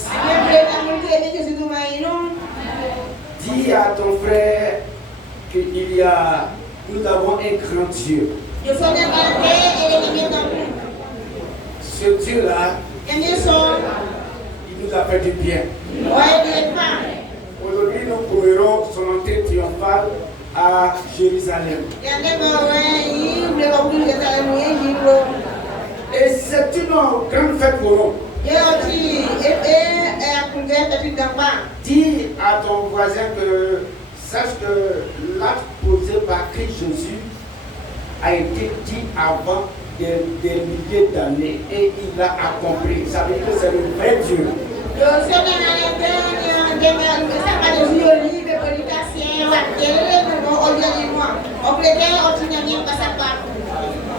bénisse. Dis à ton frère nous avons un grand Dieu. Ce Dieu-là, il nous a fait du bien. Aujourd'hui, nous courons son entrée triomphale à Jérusalem. Et c'est une grande fête pour nous. Dis à ton voisin que sache que l'acte posé par Christ Jésus a été dit avant des milliers d'années et il l'a accompli. Ça veut dire que c'est le vrai Dieu.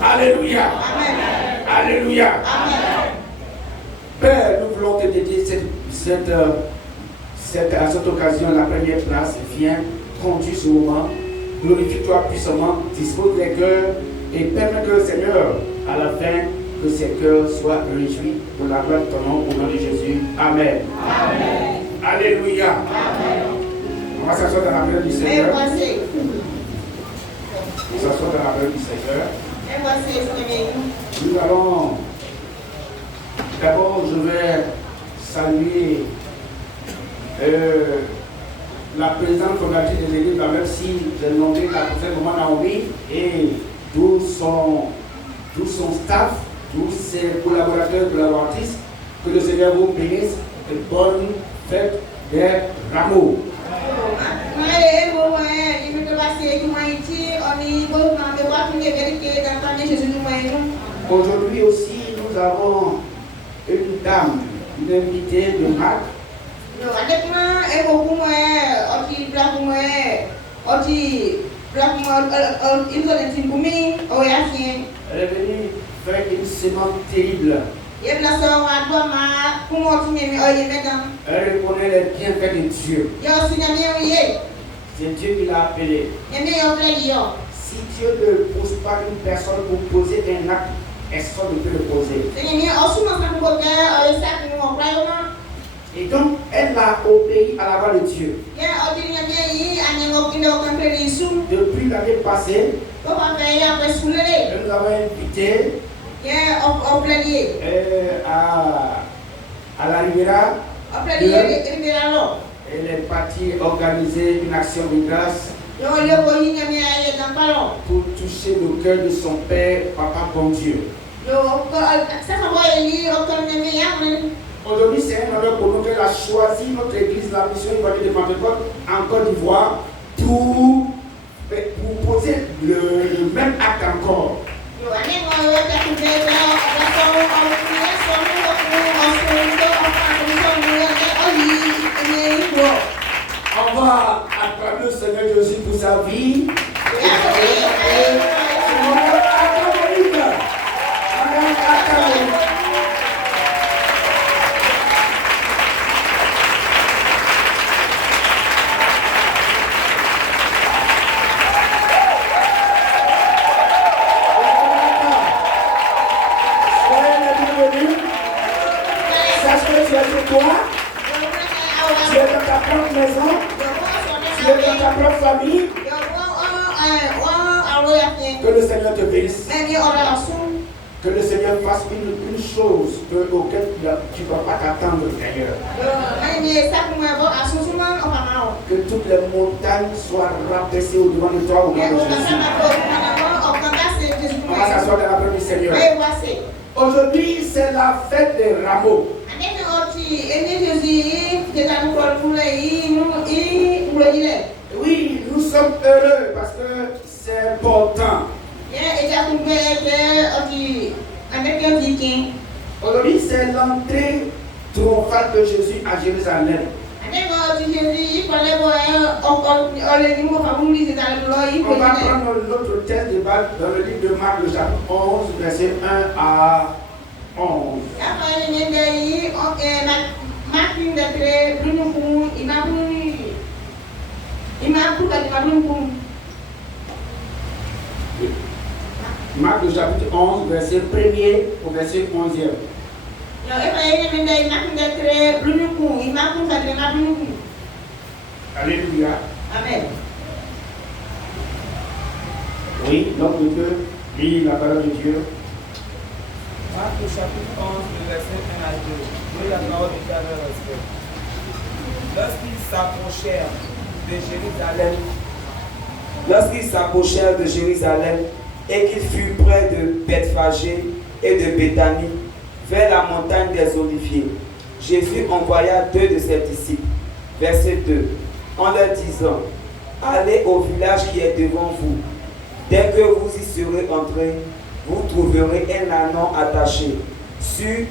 Alléluia. Amen. Alléluia. Amen. Père, nous voulons te dédier à cette occasion, la première place. Viens, conduis ce moment, glorifie-toi puissamment, dispose des cœurs et permets que, Seigneur, à la fin, que ces cœurs soient réjouis pour la gloire de ton nom, au nom de Jésus. Amen. Amen. Alléluia. Amen. On va s'asseoir dans la prière du Seigneur. On s'asseoir dans la prière du Seigneur. Nous allons, d'abord, je vais saluer la présidente fondatrice de l'église, même si j'ai nommé la prophète Maman Naomi et tout son staff, tous ses collaborateurs, collaboratrices, que le Seigneur vous bénisse et bonne fête des rameaux. Aujourd'hui aussi, nous avons une dame, une invitée de Marc. Elle est venue faire une sémence terrible. Elle reconnaît les bienfaits de Dieu. C'est Dieu qui l'a appelé. Si Dieu ne pose pas une personne pour poser un acte, personne ne peut le poser. Et donc, elle a obéi à la voix de Dieu. Depuis l'année passée, nous l'avons invité à la Riviera. Elle est partie organiser une action de grâce pour toucher le cœur de son père, Papa bon Dieu. Aujourd'hui, c'est un honneur pour nous qu'elle a choisi notre église, la mission de Pentecôte en Côte d'Ivoire pour poser le même acte encore. On va acclamer le Seigneur Jésus pour sa vie. Tu es dans ta propre maison, tu es dans ta propre famille. Que le Seigneur te bénisse. Que le Seigneur fasse une chose auquel tu ne vas pas t'attendre d'ailleurs. Que toutes les montagnes soient rabaissées au-devant de toi au nom de Jésus. On va s'asseoir dans la présence du Seigneur. Aujourd'hui, c'est la fête des rameaux. Oui, nous sommes heureux parce que c'est important. Aujourd'hui, c'est l'entrée triomphale de Jésus à Jérusalem. On va prendre notre texte de base dans le livre de Marc, le chapitre 11, verset 1 à 11. Marc, le chapitre 11, verset 1er au verset 11e. Alléluia. Amen. Oui, donc on peut lire la parole de Dieu. Marc au chapitre 11, le verset 1 à 2. Oui, la parole de Dieu avec respect. Lorsqu'ils s'approchèrent de Jérusalem et qu'ils furent près de Bethphagée et de Béthanie, vers la montagne des Oliviers, Jésus envoya 2 de ses disciples. Verset 2. En leur disant, allez au village qui est devant vous. Dès que vous y serez entrés, vous trouverez un ânon attaché, sur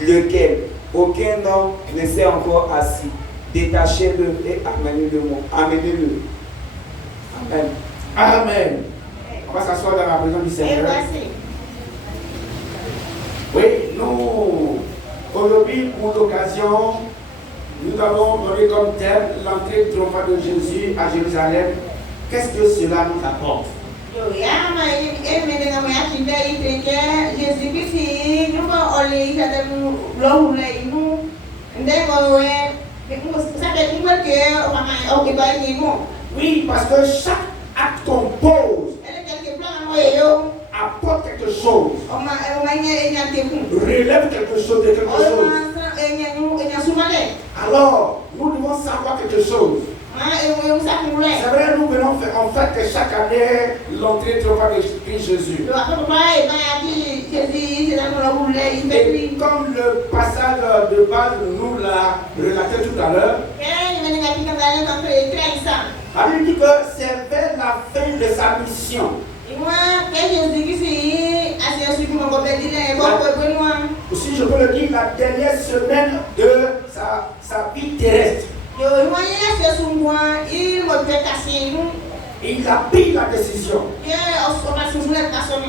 lequel aucun homme ne s'est encore assis. Détachez-le et amenez-le. Amenez-le. Amen. Amen. On va s'asseoir dans la présence du Seigneur. Oui, nous, aujourd'hui, pour l'occasion, nous avons donné comme thème l'entrée triomphale de Jésus à Jérusalem. Qu'est-ce que cela nous apporte? Oui, parce que chaque acte qu'on pose apporte quelque chose, relève quelque chose de quelque chose. Alors, nous devons savoir quelque chose. C'est vrai, nous venons en fait chaque année l'entrée triomphale de Christ Jésus. Et comme le passage de base nous l'a relaté tout à l'heure, la Bible dit que c'est vers la fin de sa mission. Si je peux le dire, la dernière semaine de sa vie terrestre. Il a pris la décision,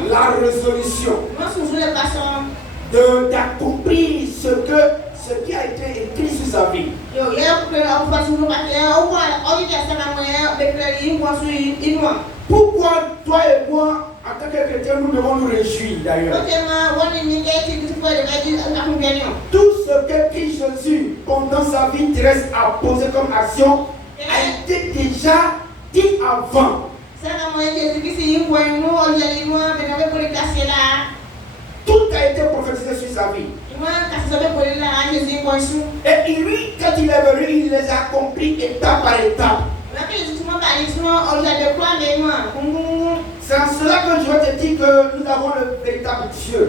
la résolution d'accomplir ce qui a été écrit sur sa vie. Pourquoi toi et moi, en tant que chrétiens, nous devons nous réjouir d'ailleurs? Tout ce que Christ Jésus, pendant sa vie terrestre, a posé comme action, a été déjà dit avant. Tout a été prophétisé sur sa vie. Et lui, quand il est venu, il les a accomplis étape par étape. C'est en cela que je vais te dire que nous avons le véritable Dieu.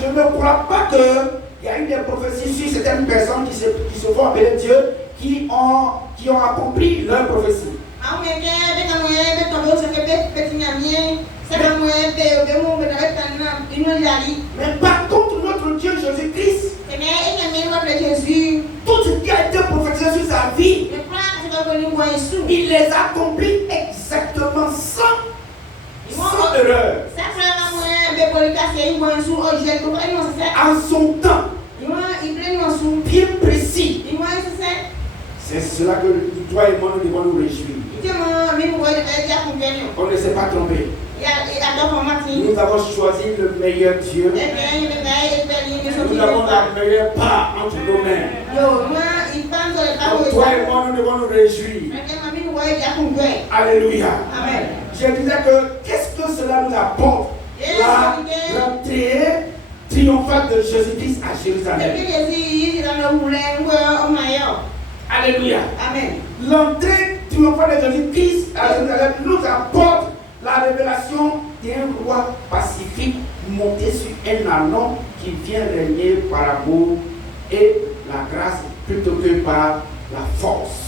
Je ne crois pas qu'il y a eu des prophéties sur certaines personnes qui se font appeler Dieu, qui ont accompli leur prophétie. Mais par contre, notre Dieu Jésus-Christ, tout ce qui a été prophétisé sur sa vie, il les a accomplis exactement sans erreur. En son temps, bien précis. C'est cela que toi et moi nous devons nous réjouir. On ne s'est pas trompé. Nous avons choisi le meilleur Dieu. Nous avons la meilleure part entre nos mains. Donc, toi et moi, nous devons nous réjouir. Alléluia. Amen. Je disais que qu'est-ce que cela nous apporte? L'entrée triomphale de Jésus-Christ à Jérusalem. Alléluia. Amen. L'entrée triomphale de Jésus-Christ à Jérusalem nous apporte la révélation d'un roi pacifique monté sur un ânon qui vient régner par amour et la grâce plutôt que par la force.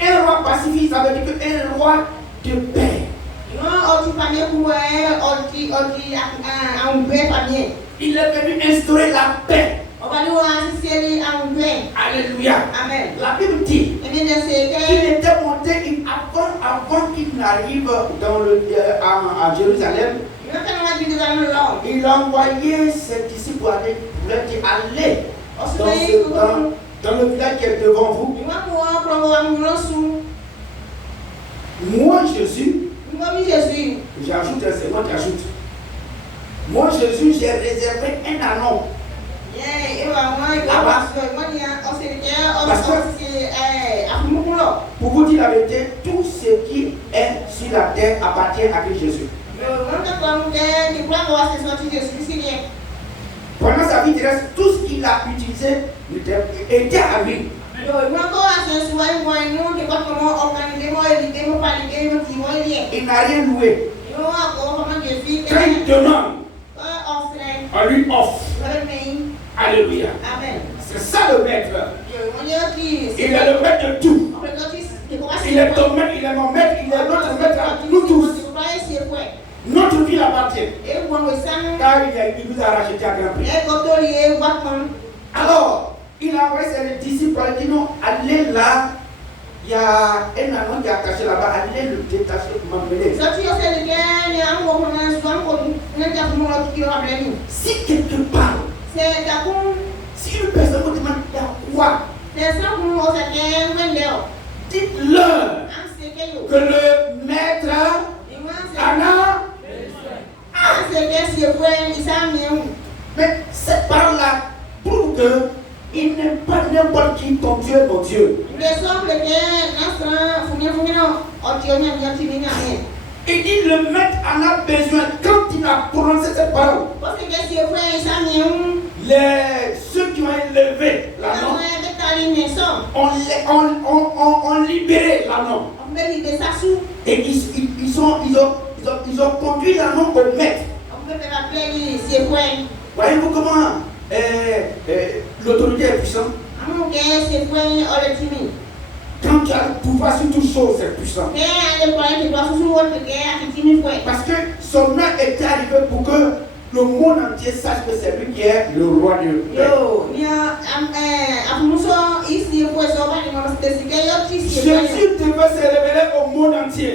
Un roi pacifique, ça veut dire un roi de paix. Il est venu instaurer la paix. Alléluia. Amen. La Bible dit qu'il était monté avant qu'il n'arrive à Jérusalem. Il a envoyé ses disciples pour leur dire allez. dans le village qui est devant vous, moi Jésus, j'ajoute un segment qui ajoute. Moi Jésus, j'ai réservé un anneau. Pour vous dire la vérité, tout ce qui est sur la terre appartient à Jésus. Pendant sa vie terrestre, tout ce qu'il a utilisé était à lui. Il n'a rien loué. Quand il demande, on lui offre. Alléluia. C'est ça le maître. Il est le maître de tout. Il est ton maître, il est mon maître, il est notre maître à nous tous. Notre vie appartient. Car il nous a racheté à grand prix. Alors, il a envoyé ses disciples pour lui dire non, allez là. Il y a un anneau qui est attaché là-bas, allez le détacher pour m'emmener. Si quelqu'un parle, si une personne vous demande quoi, dites-leur que le maître Anna. Mais cette parole-là prouve qu'il n'est pas n'importe qui ton Dieu, mon Dieu. Il dit le maître en a besoin. Quand il a prononcé cette parole, ceux qui ont élevé l'anneau ont libéré l'anneau. Et ils ont conduit l'anneau au maître. Voyez-vous comment l'autorité est puissante? Quand tu as le pouvoir sur toutes choses, c'est puissant. Parce que son nom était arrivé pour que le monde entier sache que c'est lui qui est le roi de paix. Jésus devait se révéler au monde entier.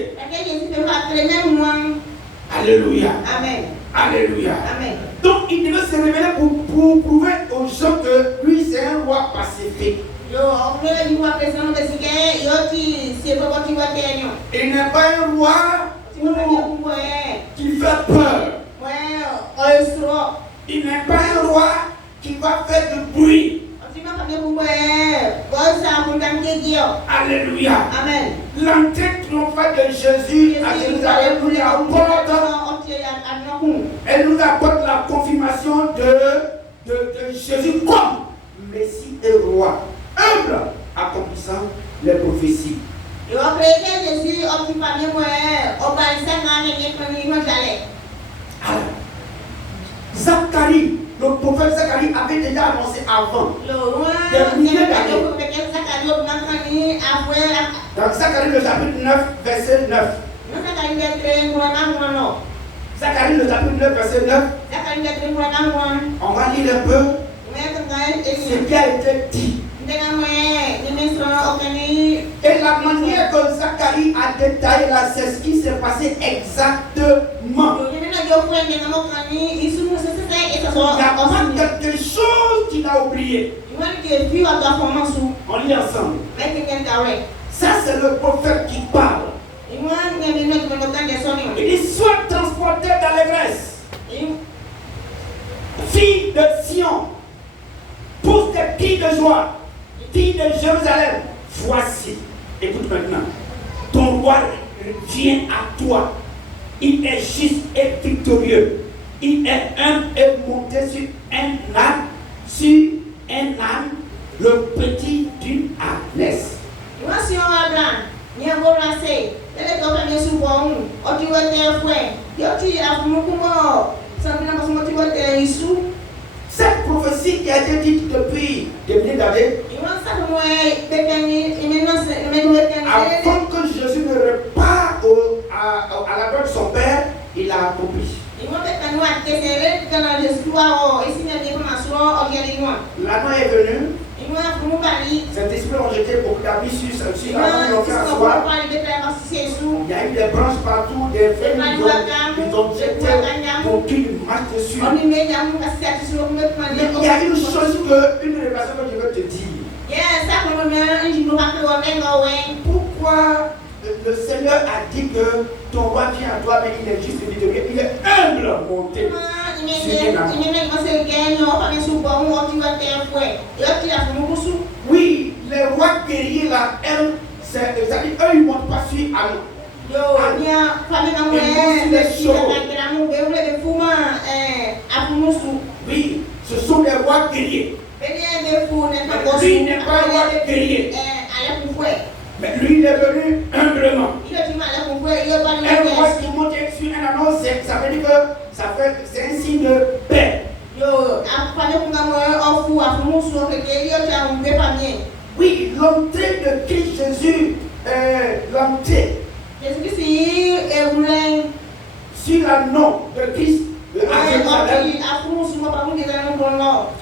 Alléluia. Amen. Alléluia. Amen. Donc il devait se révéler pour prouver aux gens que lui c'est un roi pacifique. Il n'est pas un roi qui fait peur. Il n'est pas un roi qui va faire du bruit. Alléluia. Amen. L'entrée triomphale de Jésus à Jérusalem elle nous apporte la confirmation de Jésus comme Messie et roi, humble, accomplissant les prophéties. Zacharie, le prophète Zacharie avait déjà annoncé avant, des milliers d'années. Dans Zacharie le chapitre 9, verset 9. Zacharie le chapitre 9, verset 9. On va lire un peu ce qui a été dit. Et la manière dont Zacharie a détaillé là, c'est ce qui s'est passé exactement. Il n'y a pas quelque chose qu'il a oublié. On lit ensemble. Ça, c'est le prophète qui parle. Il dit sois transporté d'allégresse, fille de Sion, pousse des cris de joie, fille de Jérusalem. Voici, écoute maintenant, ton roi vient à toi. Il est juste et victorieux. Il est humble et monté sur un âne, le petit d'une ânesse. Cette prophétie qui a été dite depuis des milliers d'années, avant que Jésus ne repart à la gloire de son Père, il a accompli. L'anneau est venu. Cet esprit ont jeté beaucoup d'habits sur celle-ci. Il y a eu des branches partout, des feuilles. Ils ont jeté pour qu'il marche dessus. On y met il y a une Mais il y a une chose une révélation que je veux te dire. Pourquoi le Seigneur a dit que ton roi vient à toi, mais il est juste victorieux, il est humble monté. Oui, les rois guerriers là, c'est-à-dire eux ils ne montent pas sur Amon. Oui, ce sont les rois guerriers. Lui n'est pas un roi guerrier. Mais lui il est venu humblement. Un roi qui monte sur un annonce, ça veut dire que c'est un signe de paix. Oui, l'entrée de Christ Jésus, l'entrée sur l'anneau de Christ,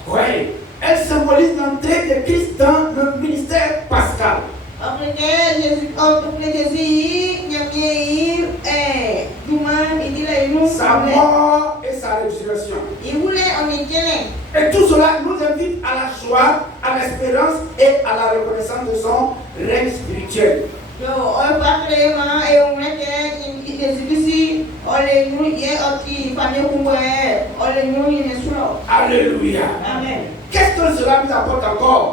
oui, elle symbolise l'entrée de Christ dans le ministère pascal. Sa mort et sa résurrection. Et tout cela nous invite à la joie, à l'espérance et à la reconnaissance de son règne spirituel. Alléluia. Amen. Qu'est-ce que cela nous apporte encore?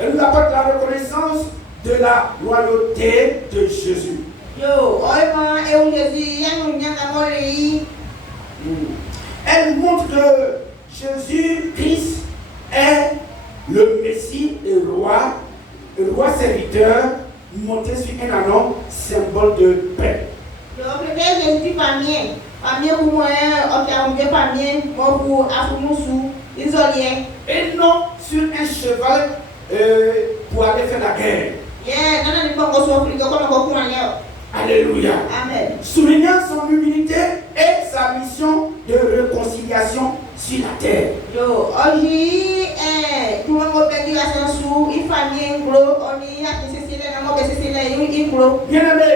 Elle nous apporte la reconnaissance de la royauté de Jésus. Elle montre que Jésus-Christ est le Messie et le roi serviteur monté sur un anneau, symbole de paix. Et non sur un cheval pour aller faire la guerre. Alléluia. Amen. Soulignant son humilité et sa mission de réconciliation sur la terre. Bien-aimé,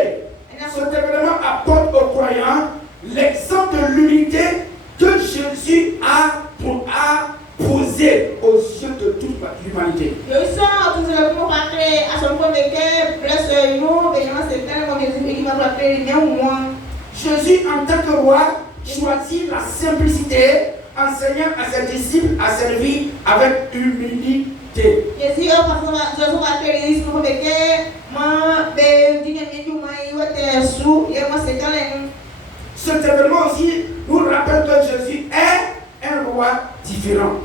cet événement apporte aux croyants l'exemple de l'humilité que Jésus a posé aux yeux de toute l'humanité. Jésus, en tant que roi, choisit la simplicité, enseignant à ses disciples à servir avec humilité. Cet événement aussi nous rappelle que Jésus est un roi différent.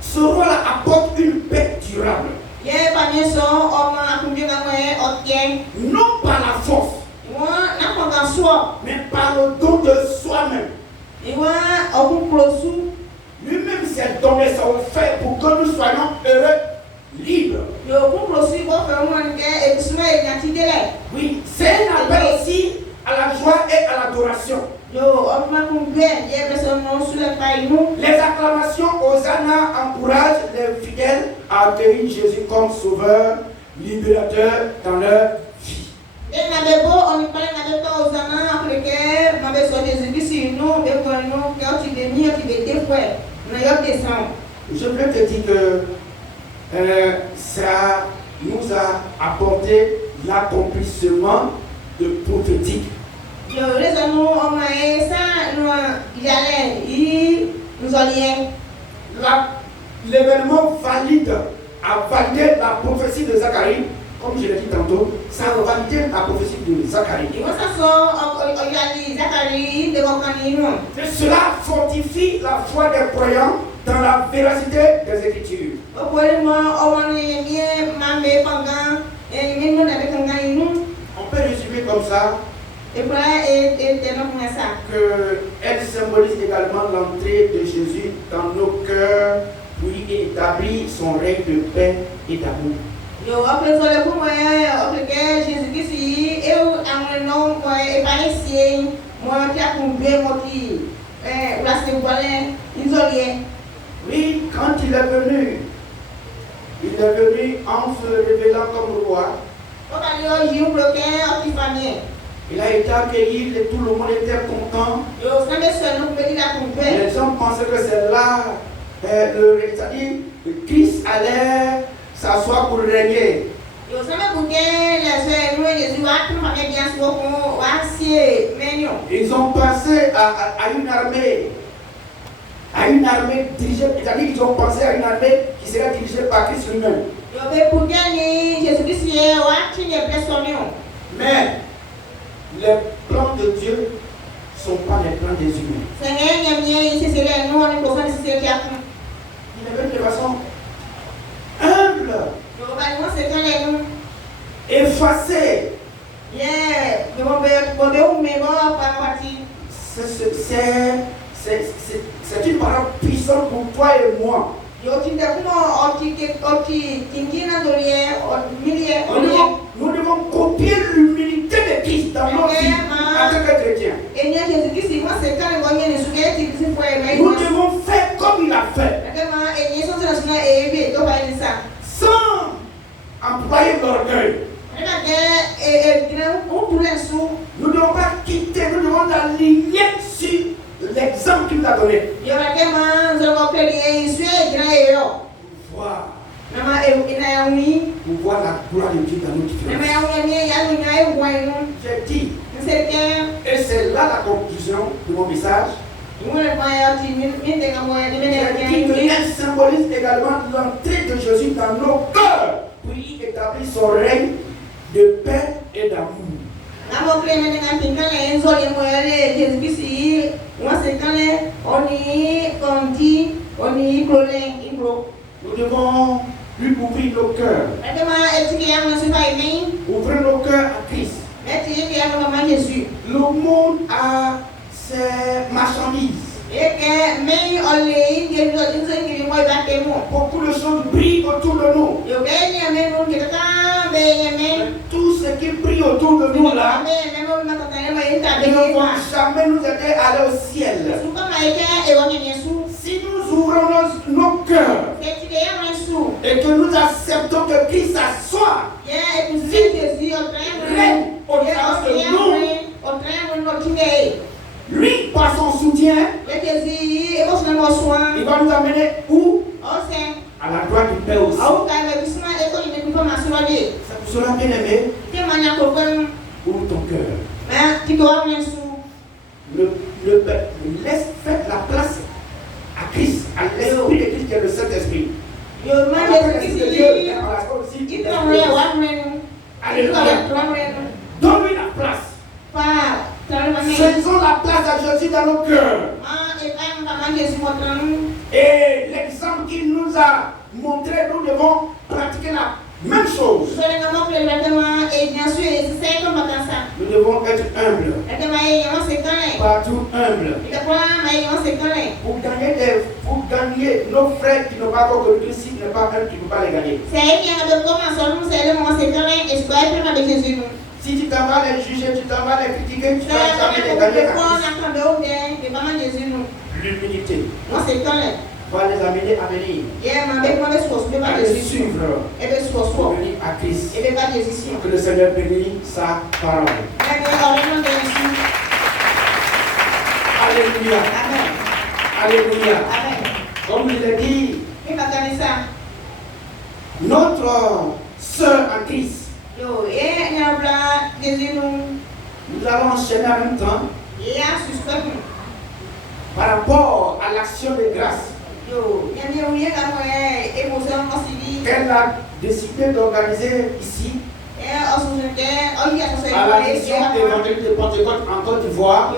Ce roi-là apporte une paix durable. Non par la force, mais par le don de soi-même. Lui-même s'est donné son fait pour que nous soyons heureux, libres. Oui, c'est un appel aussi à la joie et à l'adoration. Les acclamations Hosanna encouragent les fidèles à accueillir Jésus comme sauveur, libérateur dans leur vie. Je veux te dire que ça nous a apporté l'accomplissement de prophétique. L'événement a validé la prophétie de Zacharie, comme je l'ai dit tantôt, ça a validé la prophétie de Zacharie. Et cela fortifie la foi des croyants dans la véracité des Écritures. On peut résumer comme ça qu'elle symbolise également l'entrée de Jésus dans nos cœurs pour y établir son règne de paix et d'amour. Oui, quand il est venu en se révélant comme roi, Il a été accueilli, tout le monde était content. Les gens pensaient que c'est là, c'est-à-dire que Christ allait s'asseoir pour régner. Ils ont pensé à une armée dirigée, c'est-à-dire qu'ils ont pensé à une armée qui serait dirigée par Christ lui-même. Mais les plans de Dieu ne sont pas les plans des humains. Il avait de façon humble, effacée. C'est une parole puissante pour toi et moi. Nous devons copier l'humilité de Christ dans nos vies en tant que chrétiens. Nous devons faire comme il a fait, sans employer l'orgueil. Nous ne devons pas quitter, nous devons l'aligner sur l'exemple qu'il nous a donné. Pour voir la gloire de Dieu dans notre vie. J'ai dit, et c'est là la conclusion de mon message. Elle symbolise également l'entrée de Jésus dans nos cœurs pour y établir son règne de paix et d'amour. Nous devons lui ouvrir nos cœurs. Ouvrir nos cœurs à Christ. Le monde a ses marchandises. Beaucoup de choses brillent autour de nous. Tout ce qui brille autour de nous là ne vont jamais nous aider à aller au ciel. Si nous ouvrons nos cœurs et que nous acceptons que Christ s'assoit, règne au-delà de nous, lui, par son soutien, il va nous amener où? À la gloire du Père aussi. C'est pour cela, bien aimé, ouvre ton cœur. Laisse faire la place à Christ, à l'Esprit de Christ qui est le Saint-Esprit. Alléluia. Donne-lui la place. Faisons la place à Jésus dans nos cœurs. Et l'exemple qu'il nous a montré, nous devons pratiquer la même chose. Nous devons être humbles. Partout humbles. Pour gagner nos frères qui n'ont pas encore connu Christ, qui n'ont pas un qui ne peut pas les gagner. Si tu t'en vas les juger, tu t'en vas les critiquer, tu vas jamais les gagner. L'humilité va les amener à venir, à les suivre, pour venir à Christ. Que le Seigneur bénisse sa parole. Alléluia. Alléluia. Comme il l'a dit, notre sœur en Christ, nous allons enchaîner en même temps par rapport à l'action de grâce qu'elle a décidé d'organiser ici à la mission évangélique de Pentecôte en Côte d'Ivoire,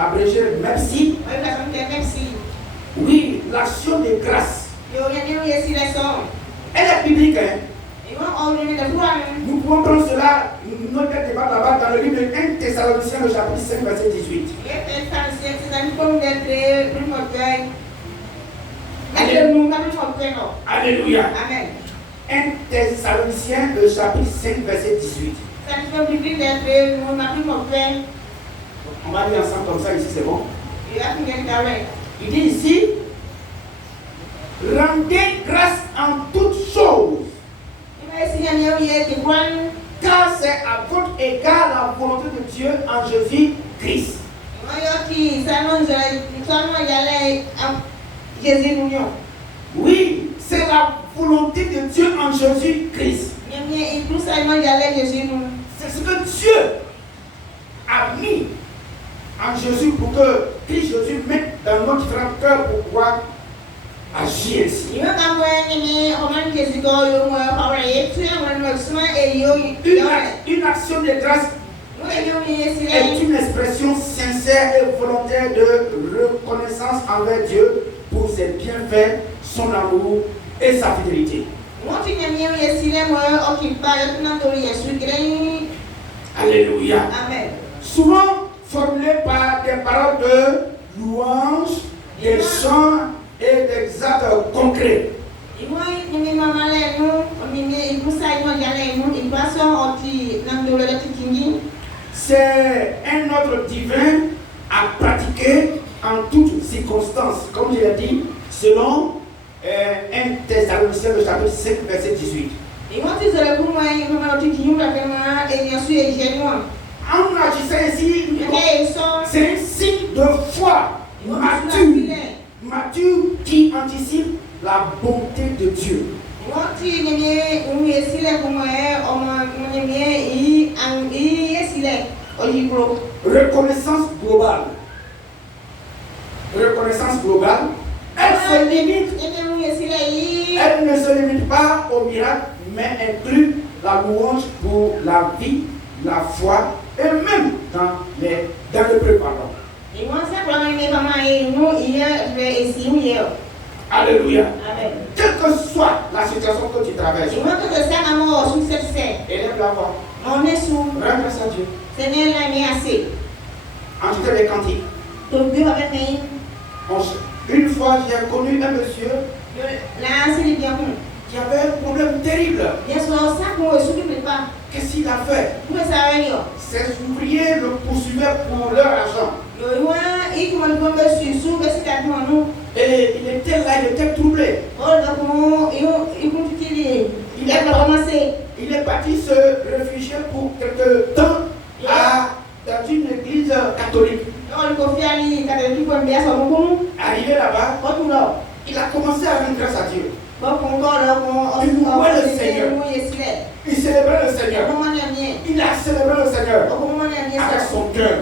abrégé MEPSI. Oui, l'action de grâce. Elle est biblique, hein? Nous pouvons prendre cela, notre débat là-bas dans le livre de 1 Thessaloniciens, le chapitre 5, verset 18. Alléluia. Amen. 1 Thessaloniciens, le chapitre 5, verset 18. On va lire ensemble comme ça ici, c'est bon? Il dit ici, rendez grâce en toutes choses. Dieu en Jésus-Christ. Oui, c'est la volonté de Dieu en Jésus-Christ. C'est ce que Dieu a mis en Jésus pour que Christ Jésus mette dans nos différents cœurs pour pouvoir agir ainsi. Une action de grâce est une expression sincère et volontaire de reconnaissance envers Dieu pour ses bienfaits, son amour et sa fidélité. Alléluia. Amen. Souvent formulé par des paroles de louange, des chants et des actes concrets. C'est un ordre divin à pratiquer en toutes circonstances, comme je l'ai dit, selon 1 Thessaloniciens le chapitre 5, verset 18. En agissant ainsi, c'est un signe de foi mature qui anticipe la bonté de Dieu. Reconnaissance globale. Elle ne se limite pas au miracle, mais inclut la louange pour la vie, la foi et même dans le préparant. Alléluia. Amen. Quelle que soit la situation que tu traverses, élève la voix. Rends grâce à Dieu. Ensuite les cantiques. Une fois, j'ai connu un monsieur qui avait un problème terrible. Qu'est-ce qu'il a fait? Ses ouvriers le poursuivaient pour leur argent. Et il était là, il était troublé. Il est parti se réfugier pour quelque temps dans une église catholique. Arrivé là-bas, il a commencé à rendre grâce à Dieu. Il louait le Seigneur. Il célébrait le Seigneur. Il a célébré le Seigneur avec son cœur.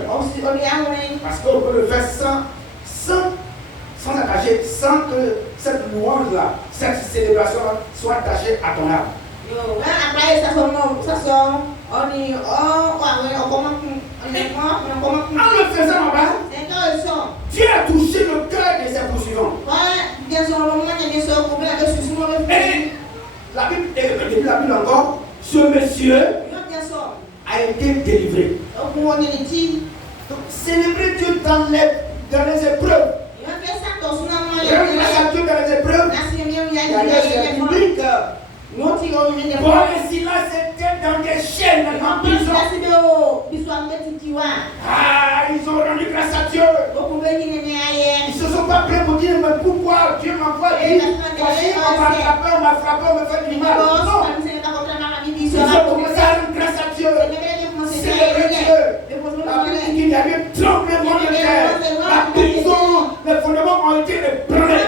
Parce qu'on peut le faire sans attacher, sans que cette louange-là, cette célébration-là soit attachée à ton âme. En le faisant là-bas, Dieu a touché le cœur de ses poursuivants. Et la Bible encore, ce monsieur a été délivré. Donc, célébrer Dieu dans les épreuves. Rendre grâce à Dieu dans les épreuves. C'est public. Paul et Silas étaient dans des chaînes, en prison. Ils ont rendu grâce à Dieu. Ils ne se sont pas prêts pour dire mais pourquoi Dieu m'envoie dire on m'a frappé, on m'a fait du mal. Non. Ils ont commencé à rendre grâce à Dieu. Célébrer Dieu. La Bible dit qu'il y a eu tremblement de terre. La prison, les fondements ont été ébranlés.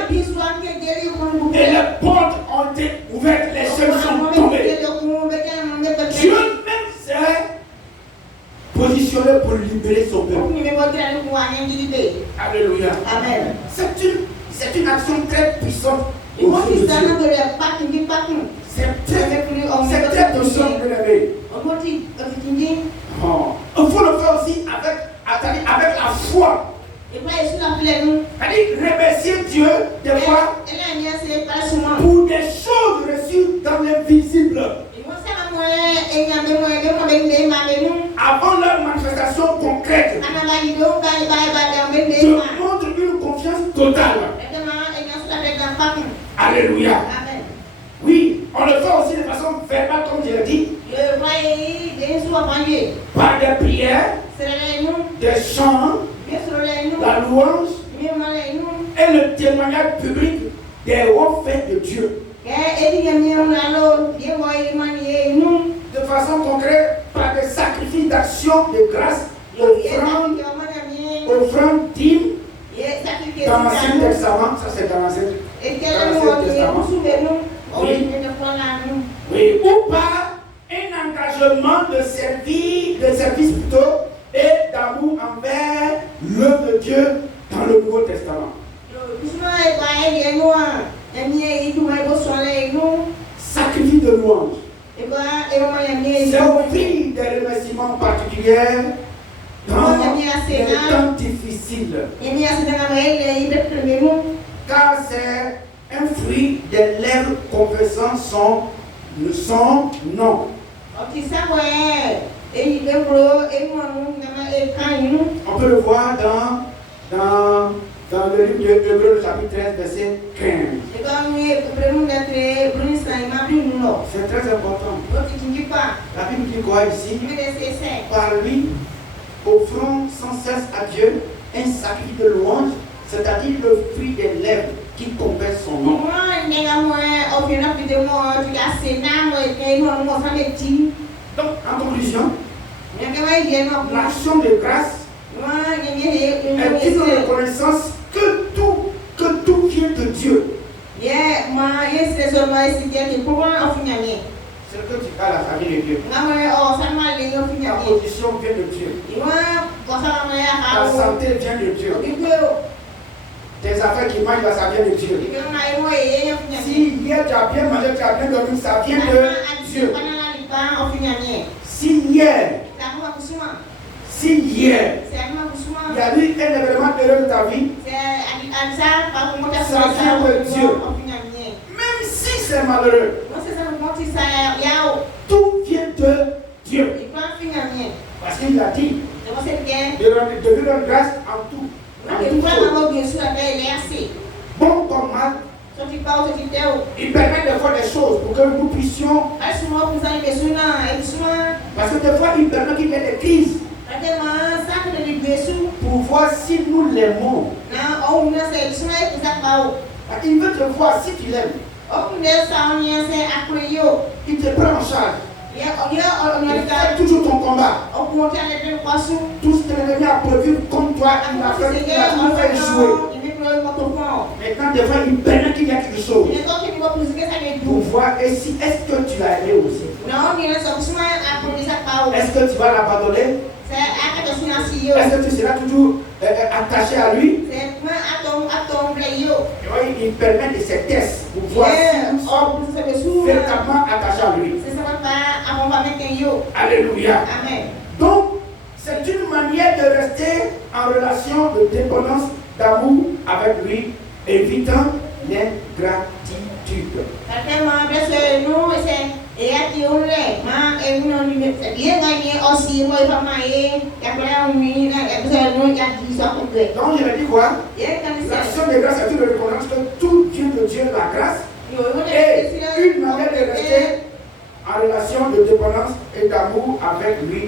Et les portes ont été ouvertes, les chaînes sont tombées. Dieu même s'est positionné pour libérer son peuple. Alléluia. Amen. C'est une action très puissante. C'est très puissant de l'aimer. Il faut le faire aussi avec la foi. C'est-à-dire remercier Dieu des fois pour des choses reçues dans l'invisible. Avant leur manifestation concrète, Dieu montre une confiance totale. Alléluia. Oui, on le fait aussi de façon verbale, comme je l'ai dit. Par des prières, des chants, la louange et le témoignage public des hauts faits de Dieu. De façon concrète, par des sacrifices d'action de grâce Testament, ça c'est dans l'Ancien Et quel est vous souvenez-nous? Oui. Oui, ou par un engagement de service plutôt, et d'amour envers l'œuvre de Dieu dans le Nouveau Testament. Sacrifice de louange. C'est offrir des remerciements particuliers dans les temps difficiles. Car c'est un fruit des lèvres confessant son nom. On peut le voir dans le livre de Hébreux, chapitre 13, verset 15. C'est très important. La Bible dit quoi ici? Par lui, offrons sans cesse à Dieu un sacrifice de louange, c'est-à-dire le fruit des lèvres qui confesse son nom. Donc, en conclusion, l'action de grâce est une reconnaissance que tout vient de Dieu. C'est que tu as la famille de Dieu. La position vient de Dieu. La santé vient de Dieu. Tes affaires qui mangent, ça vient de Dieu. Si hier tu as bien mangé, tu as bien dormi, ça vient de Dieu. Si hier, il y a eu un événement heureux de ta vie, ça vient de Dieu. Même si c'est malheureux, tout vient de Dieu. Parce qu'il a dit de lui rendre grâce en tout. Bon comme mal, il permet de faire des choses pour que nous puissions. Parce que des fois, il permet qu'il y ait des crises. Pour voir si nous l'aimons. Il veut te voir si tu l'aimes. Il te prend en charge. Il fait toujours ton combat. Tout ce que l'ennemi a prévu comme toi, il a toujours fait jouer. Maintenant, des fois, il permet qu'il y a quelque chose. Pour voir, est-ce que tu l'as aimé aussi? Est-ce que tu vas l'abandonner? Est-ce que tu seras toujours attaché à lui? Il permet de ces tests pour voir si nous sommes véritablement attachés à lui. Alléluia. Donc, c'est une manière de rester en relation de dépendance, d'amour avec lui, évitant l'ingratitude. Donc je vais dire quoi? L'action de grâce est une reconnaissance que tout vient de Dieu, la grâce, et une manière de rester en relation de dépendance et d'amour avec lui.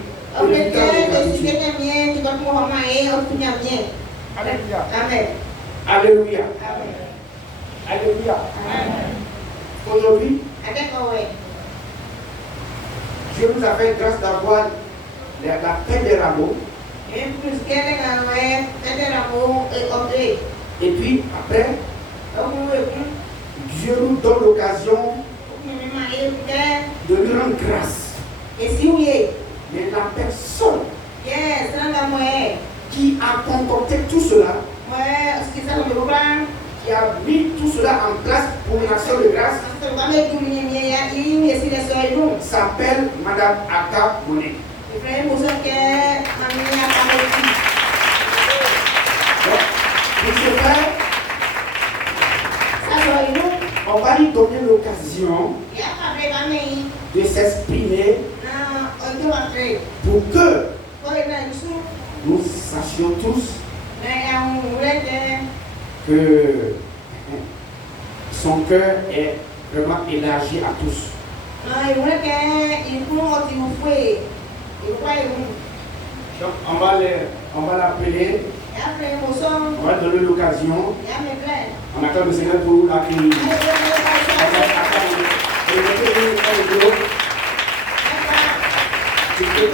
Alléluia. Amen. Alléluia. Alléluia. Aujourd'hui, Dieu nous a fait grâce d'avoir la paix des rameaux. Et puis après, Dieu nous donne l'occasion de lui rendre grâce. Mais la personne qui a concocté tout cela, qui a mis tout cela en place pour une action de grâce, s'appelle Madame Aka Monet. Pour ce faire, on va lui donner l'occasion de s'exprimer pour que nous sachions tous que son cœur est vraiment élargi à tous. Donc, on va l'appeler, on va donner l'occasion. On accorde le Seigneur pour l'accueillir. Tu peux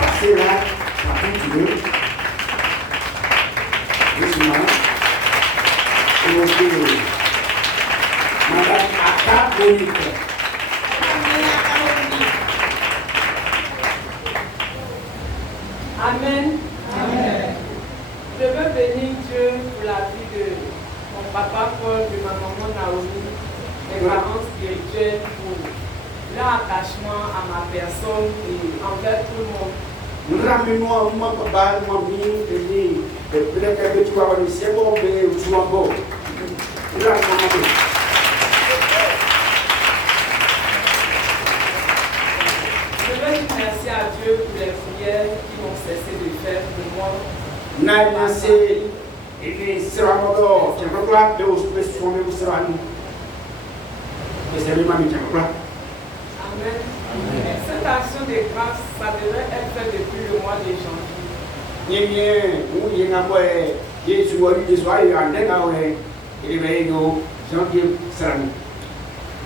passer là, partout tu veux. Doucement. Et Ok. Madame Aka Monique. Amen. Amen. Je veux bénir Dieu pour la vie de mon papa Paul, de ma maman Naomi, mes parents spirituels, pour leur attachement à ma personne et envers tout le monde. Nous ramenons mon papa, mon ami, et peut-être que tu vas voir le ciel, bon, mais tu vas voir. Nous ramenons. Je veux dire merci à Dieu pour les prières qui n'ont cessé de faire pour moi. Amen. Cette action de grâce, ça devrait être fait depuis le mois de janvier.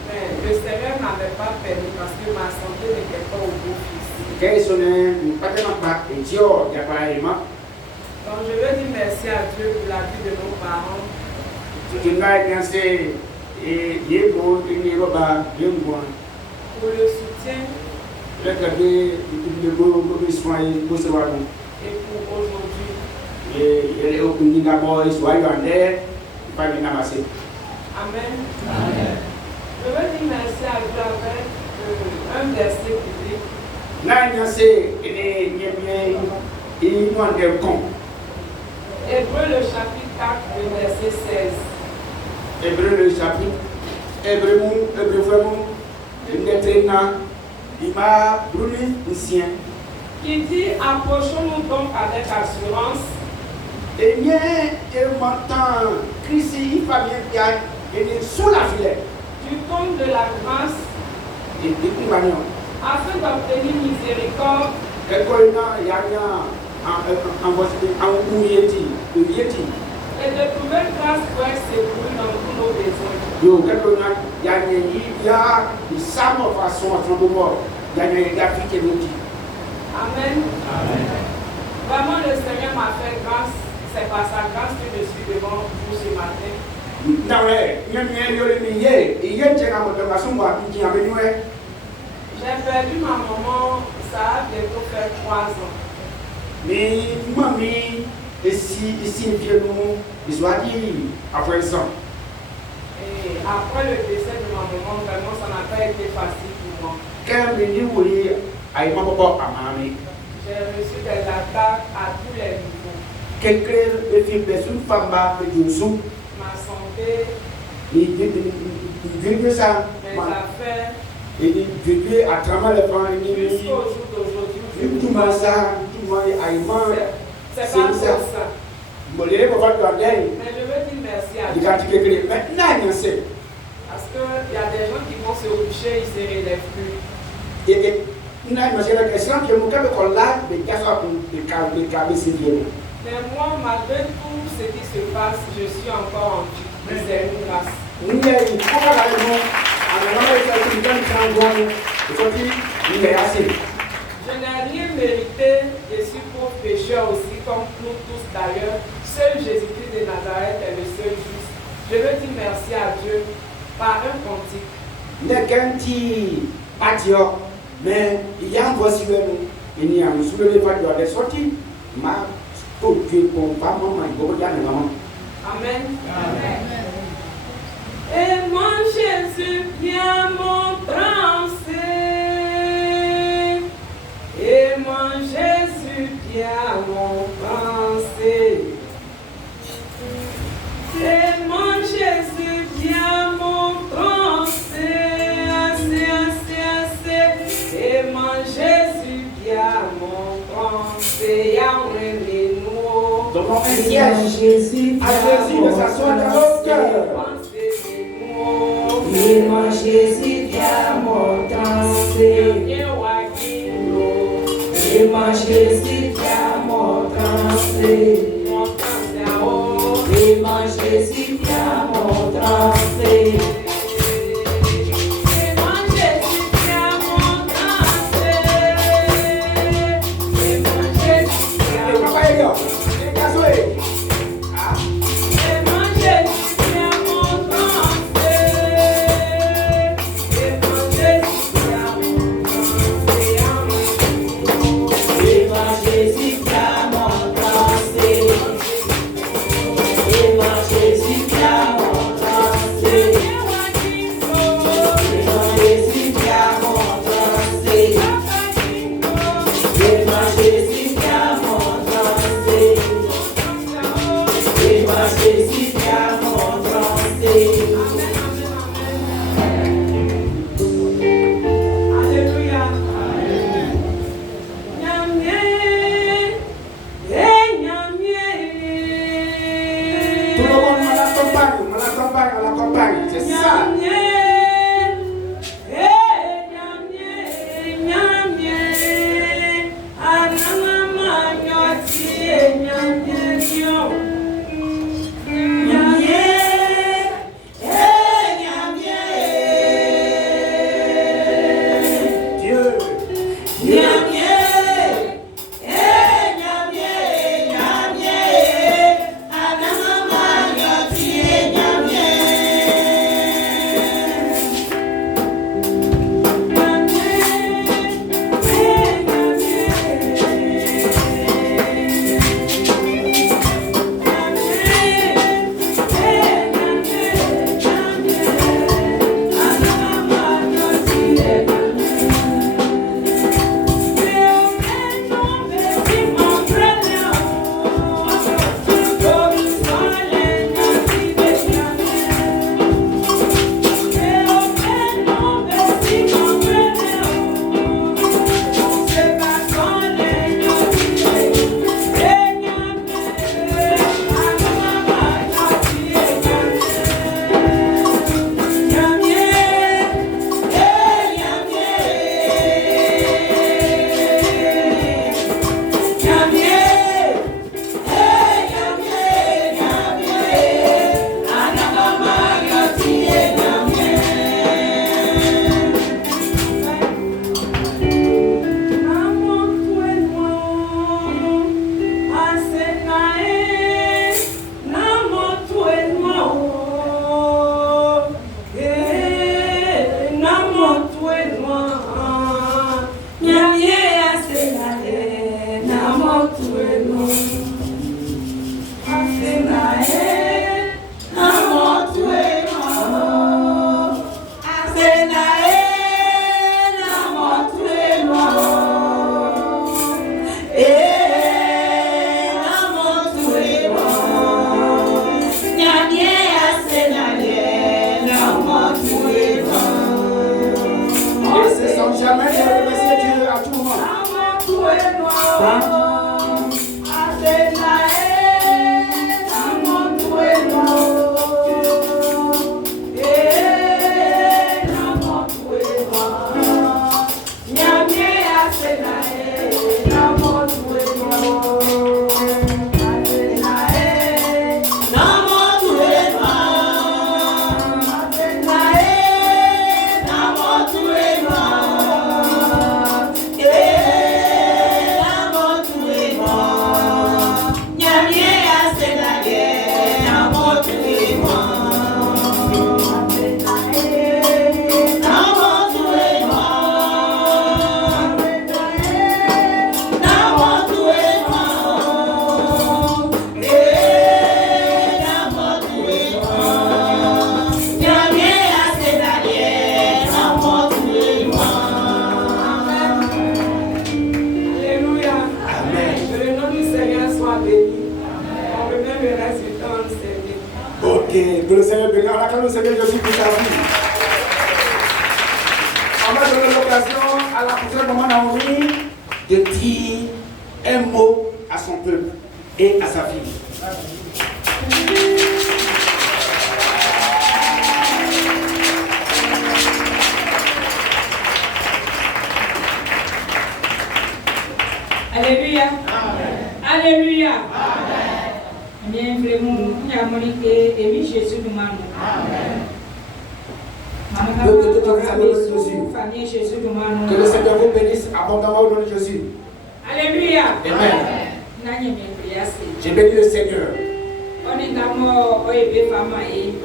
Mais le Seigneur ne m'avait pas permis parce que ma santé n'était pas au beau fixe. Donc je veux dire merci à Dieu pour la vie de nos parents. Pour le soutien et pour aujourd'hui. Amen. Amen. Je veux dire merci à Dieu avec un verset biblique. Hébreu le chapitre 4, le verset 16. Hébreu le chapitre, Hébreu, Qui dit approchons-nous donc avec assurance du trône de la grâce afin d'obtenir miséricorde et de trouver grâce pour être secouru dans tous nos besoins. Amen. Vraiment, le Seigneur m'a fait grâce. C'est par sa grâce que je suis devant vous ce matin. J'ai perdu ma maman, ça a bientôt fait 3 ans. Et après le décès de ma maman, vraiment, ça n'a pas été facile pour moi. J'ai reçu des attaques à tous les niveaux. Ma santé, mes affaires, jusqu'au jour d'aujourd'hui, c'est pas pour ça. Mais je veux dire merci à Dieu. Parce qu'il y a des gens qui vont se coucher, ils ne se relèvent plus. Mais moi, malgré tout ce qui se passe, je suis encore en vie. C'est une grâce. Je n'ai rien mérité, je suis pauvre pécheur aussi, comme nous tous d'ailleurs. Seul Jésus-Christ de Nazareth est le seul juste. Je veux dire merci à Dieu par un cantique. Mais il y a un voici il y a un sous le levain de la sortie. Ma tout Dieu pour pas maman, il faut regarder maman. Amen. Amen. Et mon Jésus vient m'embrasser. Et mon Jésus vient m'embrasser. Et mon Jésus vient m'embrasser. Et mon Jésus vient m'embrasser. Donc, Jésus de s'asseoir dans notre cœur. Et mon Jésus vient m'embrasser. Et mon Jésus vient m'embrasser. Et mon Jésus vient m'embrasser. Et mon Jésus vient C'est ça. Que le Seigneur bénisse. On acclame le Seigneur Jésus pour sa vie. On va donner l'occasion à la prochaine maman Naomi de dire un mot à son peuple et à sa fille. Alléluia. Amen. Alléluia. Amen. Bien vraiment, il y a Monique et oui Jésus nous m'a. Amen. Que le Seigneur vous bénisse abondamment au nom de Jésus. Alléluia. Amen. J'ai béni le Seigneur.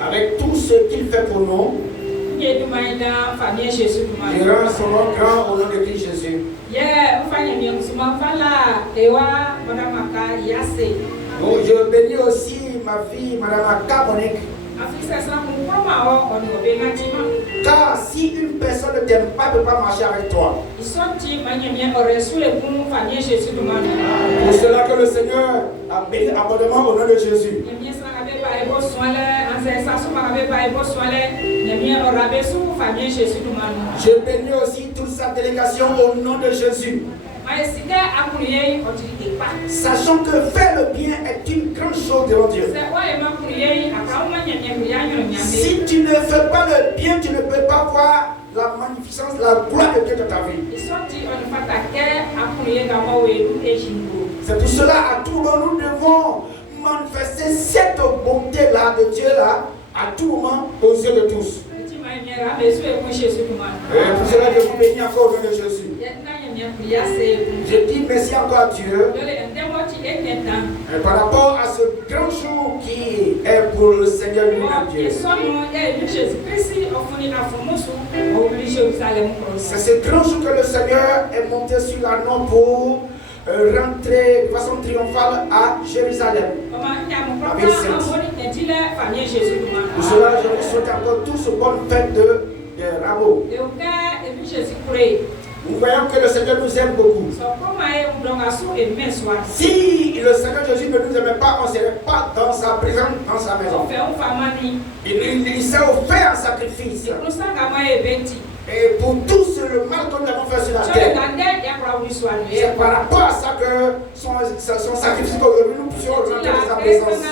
Avec tout ce qu'il fait pour nous, il rend son nom grand au nom de Christ Jésus. Donc je bénis aussi ma fille, Madame Akamonik. Car si une personne ne t'aime pas, ne peut pas marcher avec toi. Pour cela que le Seigneur a béni abondamment au nom de Jésus. Je bénis aussi toute sa délégation au nom de Jésus. Sachant que faire le bien est une grande chose devant Dieu. Si tu ne fais pas le bien, tu ne peux pas voir la magnificence, la gloire de Dieu dans ta vie. C'est pour cela, à tout moment, nous devons manifester cette bonté-là de Dieu-là, à tout moment, aux yeux de tous. Et pour cela, je vous bénis encore au nom de Jésus. Je dis merci encore à Dieu par rapport à ce grand jour qui est pour le Seigneur lui-même Dieu. C'est ce grand jour que le Seigneur est monté sur l'anneau pour rentrer de façon triomphale à Jérusalem. Avec pour cela, je vous souhaite encore tous une bonne fête de Rameau. Nous voyons que le Seigneur nous aime beaucoup. Si le Seigneur Jésus ne nous aimait pas, on ne serait pas dans sa présence, dans sa maison. Il s'est offert un sacrifice. Et pour tous le mal que nous avons fait sur la terre, c'est par rapport à ça que son sacrifice qu'aujourd'hui nous puissions rentrer dans sa présence.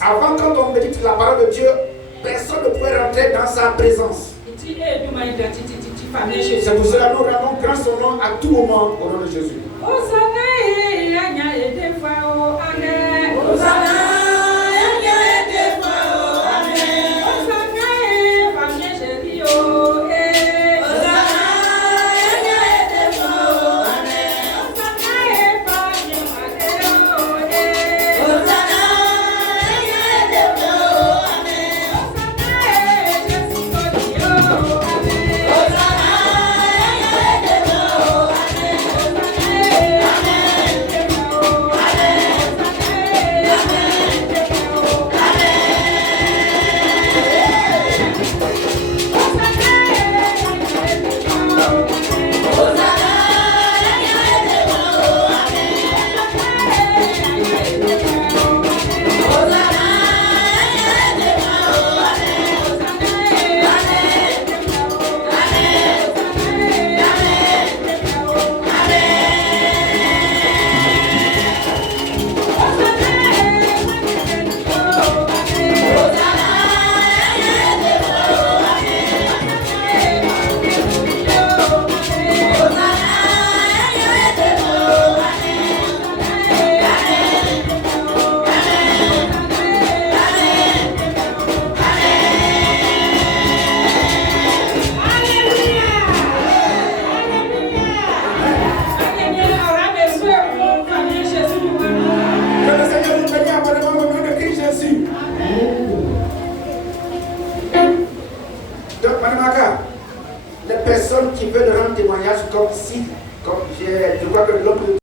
Avant quand on médite la parole de Dieu, personne ne pouvait rentrer dans sa présence. C'est pour cela que nous rendons grand son nom à tout moment au nom de Jésus. Les personnes qui veulent rendre témoignage comme ici, comme je crois que l'homme